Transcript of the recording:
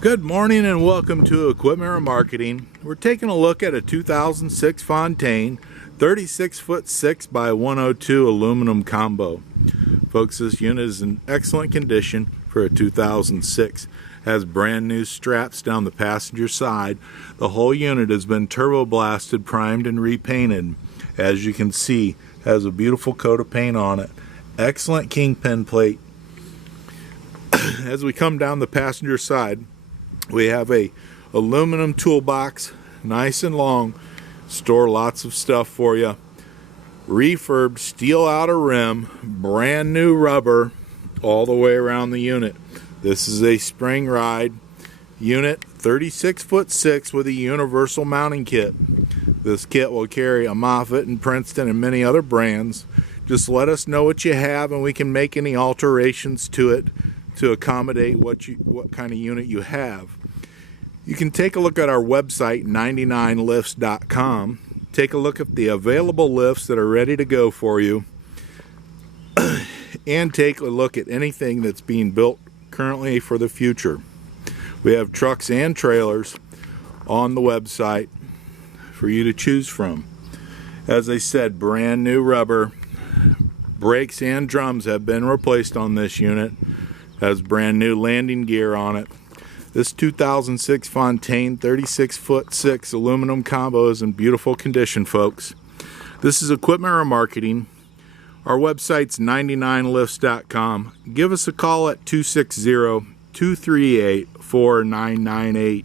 Good morning and welcome to Equipment Remarketing. We're taking a look at a 2006 Fontaine 36-foot 6 by 102 aluminum combo. Folks, this unit is in excellent condition for a 2006. Has brand new straps down the passenger side. The whole unit has been turbo blasted, primed, and repainted. As you can see, has a beautiful coat of paint on it. Excellent kingpin plate. As we come down the passenger side, we have a aluminum toolbox, nice and long, store lots of stuff for you. Refurbed steel outer rim, brand new rubber all the way around the unit. This is a spring ride unit, 36-foot 6 with a universal mounting kit. This kit will carry a Moffett and Princeton and many other brands. Just let us know what you have and we can make any alterations to it to accommodate what kind of unit you have. You can take a look at our website, 99lifts.com. Take a look at the available lifts that are ready to go for you, and take a look at anything that's being built currently for the future. We have trucks and trailers on the website for you to choose from. As I said, brand new rubber. Brakes and drums have been replaced on this unit. Has brand new landing gear on it. This 2006 Fontaine 36-foot 6 aluminum combo is in beautiful condition, folks. This is Equipment Remarketing. Our website's 99lifts.com. Give us a call at 260-238-4998.